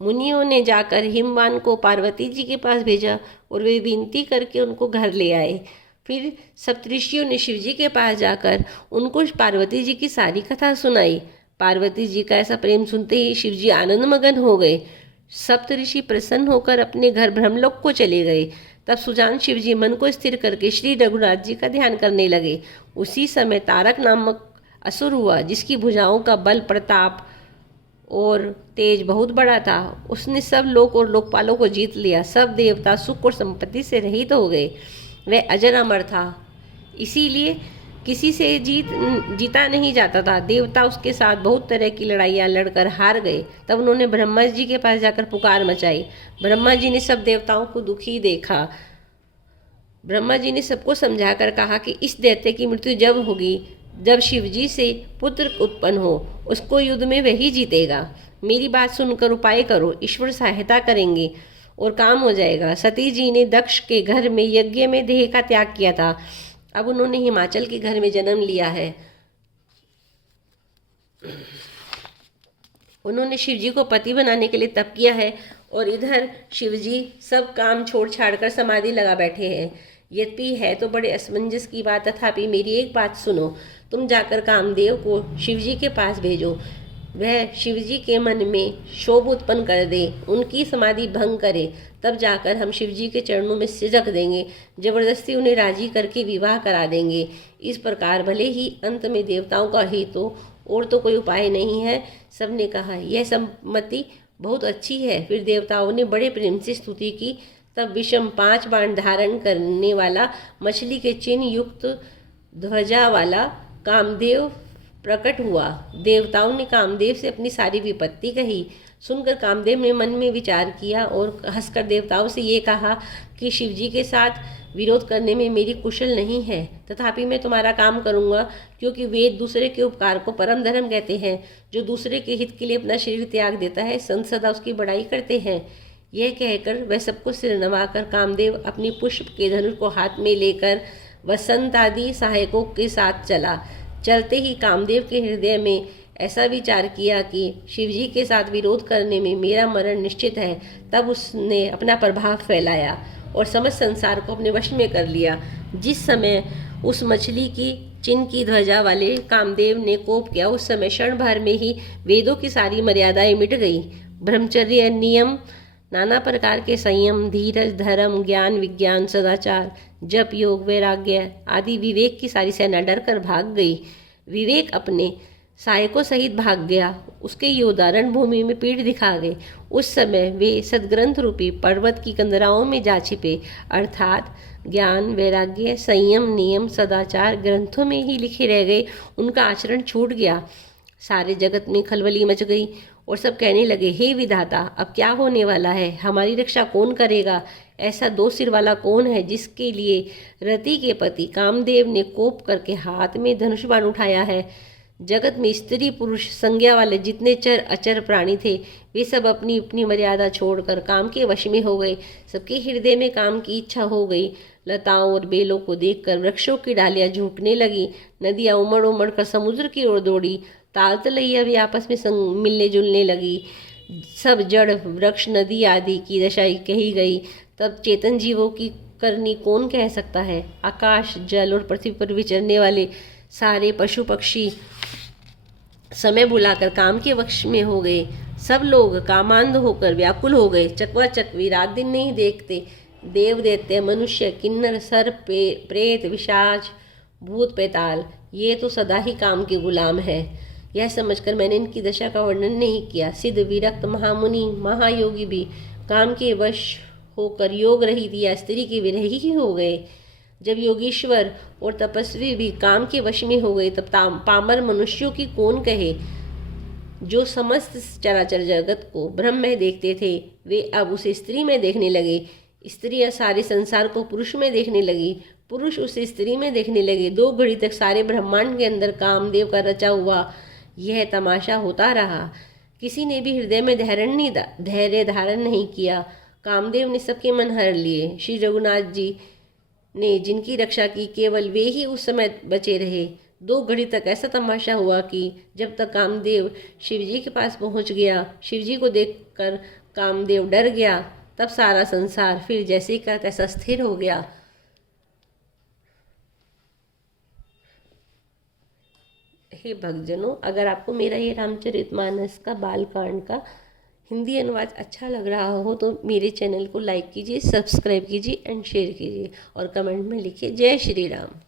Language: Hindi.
मुनियों ने जाकर हिमवान को पार्वती जी के पास भेजा और वे विनती करके उनको घर ले आए। फिर सप्तऋषियों ने शिव जी के पास जाकर उनको पार्वती जी की सारी कथा सुनाई। पार्वती जी का ऐसा प्रेम सुनते ही शिव जी आनंद मगन हो गए। सप्तऋषि प्रसन्न होकर अपने घर ब्रह्मलोक को चले गए। तब सुजान शिव जी मन को स्थिर करके श्री रघुनाथ जी का ध्यान करने लगे। उसी समय तारक नामक असुर हुआ, जिसकी भुजाओं का बल प्रताप और तेज बहुत बड़ा था। उसने सब लोक और लोकपालों को जीत लिया। सब देवता सुख और संपत्ति से रहित हो गए। वह अजर अमर था, इसीलिए किसी से जीता नहीं जाता था। देवता उसके साथ बहुत तरह की लड़ाइयाँ लड़कर हार गए। तब उन्होंने ब्रह्मा जी के पास जाकर पुकार मचाई। ब्रह्मा जी ने सब देवताओं को दुखी देखा। ब्रह्मा जी ने सबको समझाकर कहा कि इस दैत्य की मृत्यु जब होगी जब शिव जी से पुत्र उत्पन्न हो, उसको युद्ध में वही जीतेगा। मेरी बात सुनकर उपाय करो, ईश्वर सहायता करेंगे और काम हो जाएगा। सती जी ने दक्ष के घर में यज्ञ में देह का त्याग किया था। अब उन्होंने हिमाचल के घर में जन्म लिया है। उन्होंने शिव जी को पति बनाने के लिए तप किया है और इधर शिव जी सब काम छोड़ छाड़ कर समाधि लगा बैठे हैं। यद्यपि है तो बड़े असमंजस की बात, तथापि मेरी एक बात सुनो। तुम जाकर कामदेव को शिव जी के पास भेजो। वह शिव जी के मन में शोभ उत्पन्न कर दे, उनकी समाधि भंग करे, तब जाकर हम शिव जी के चरणों में सिजक देंगे। जबरदस्ती उन्हें राजी करके विवाह करा देंगे। इस प्रकार भले ही अंत में देवताओं का हित हो, और तो कोई उपाय नहीं है। सबने कहा यह सम्मति बहुत अच्छी है। फिर देवताओं ने बड़े प्रेम से स्तुति की। तब विषम 5 बाण धारण करने वाला मछली के चिन्ह युक्त ध्वजा वाला कामदेव प्रकट हुआ। देवताओं ने कामदेव से अपनी सारी विपत्ति कही। सुनकर कामदेव ने मन में विचार किया और हंसकर देवताओं से ये कहा कि शिव जी के साथ विरोध करने में मेरी कुशल नहीं है, तथापि मैं तुम्हारा काम करूंगा, क्योंकि वेद दूसरे के उपकार को परम धर्म कहते हैं। जो दूसरे के हित के लिए अपना शरीर त्याग देता है, संत सदा उसकी बड़ाई करते हैं। यह कहकर वह सबको सिर नवाकर कामदेव अपनी पुष्प के धनुष को हाथ में लेकर वसंत आदि सहायकों के साथ चला। चलते ही कामदेव के हृदय में ऐसा विचार किया कि शिवजी के साथ विरोध करने में मेरा मरण निश्चित है। तब उसने अपना प्रभाव फैलाया और समस्त संसार को अपने वश में कर लिया। जिस समय उस मछली की चिन्ह की ध्वजा वाले कामदेव ने कोप किया, उस समय क्षण भर में ही वेदों की सारी मर्यादाएं मिट गई। ब्रह्मचर्य, नियम, नाना प्रकार के संयम, धीरज, धर्म, ज्ञान, विज्ञान, सदाचार, जप, योग, वैराग्य आदि विवेक की सारी सेना डर कर भाग गई। विवेक अपने सहायकों सहित भाग गया। उसके ये उदाहरण भूमि में पीठ दिखा गए। उस समय वे सदग्रंथ रूपी पर्वत की कंदराओं में जा छिपे, अर्थात ज्ञान, वैराग्य, संयम, नियम, सदाचार ग्रंथों में ही लिखे रह गए। उनका आचरण छूट गया। सारे जगत में खलबली मच गई और सब कहने लगे, हे विधाता, अब क्या होने वाला है? हमारी रक्षा कौन करेगा? ऐसा 2 सिर वाला कौन है जिसके लिए रति के पति कामदेव ने कोप करके हाथ में धनुष बाण उठाया है? जगत में स्त्री पुरुष संज्ञा वाले जितने चर अचर प्राणी थे, वे सब अपनी अपनी मर्यादा छोड़कर काम के वश में हो गए। सबके हृदय में काम की इच्छा हो गई। लताओं और बेलों को देखकर वृक्षों की डालियां झुकने लगी। नदियां उमड़ उमड़ कर समुद्र की ओर दौड़ी। ताल तलैया भी आपस में मिलने जुलने लगी। सब जड़ वृक्ष, नदी आदि की दशा कही गई। तब चेतन जीवों की करनी कौन कह सकता है? आकाश, जल और पृथ्वी पर विचरने वाले सारे पशु पक्षी समय बुलाकर काम के वश में हो गए। सब लोग कामांध होकर व्याकुल हो गए। चकवाचक वे रात दिन नहीं देखते। देव, दैत्य, मनुष्य, किन्नर, सर्प, प्रेत, विशाच, भूत, पैताल, ये तो सदा ही काम के गुलाम है। यह समझकर मैंने इनकी दशा का वर्णन नहीं किया। सिद्ध, विरक्त, महामुनि, महायोगी भी काम के वश होकर योग रहित या स्त्री के विरही ही हो गए। जब योगीश्वर और तपस्वी भी काम के वश में हो गए, तब पामर मनुष्यों की कौन कहे? जो समस्त चराचर जगत को ब्रह्म में देखते थे, वे अब उसे स्त्री में देखने लगे। स्त्रियां सारे संसार को पुरुष में देखने लगी। पुरुष उसे स्त्री में देखने लगे। 2 घड़ी तक सारे ब्रह्मांड के अंदर कामदेव का रचा हुआ यह तमाशा होता रहा। किसी ने भी हृदय में धैर्य धारण नहीं किया। कामदेव ने सबके मन हर लिए। श्री रघुनाथ जी ने जिनकी रक्षा की, केवल वे ही उस समय बचे रहे। 2 घड़ी तक ऐसा तमाशा हुआ कि जब तक कामदेव शिवजी के पास पहुंच गया, शिवजी को देखकर कामदेव डर गया, तब सारा संसार फिर जैसे का तैसा स्थिर हो गया। हे भक्तजनों, अगर आपको मेरा ये रामचरितमानस का बालकांड का हिंदी अनुवाद अच्छा लग रहा हो तो मेरे चैनल को लाइक कीजिए, सब्सक्राइब कीजिए एंड शेयर कीजिए और कमेंट में लिखिए जय श्री राम।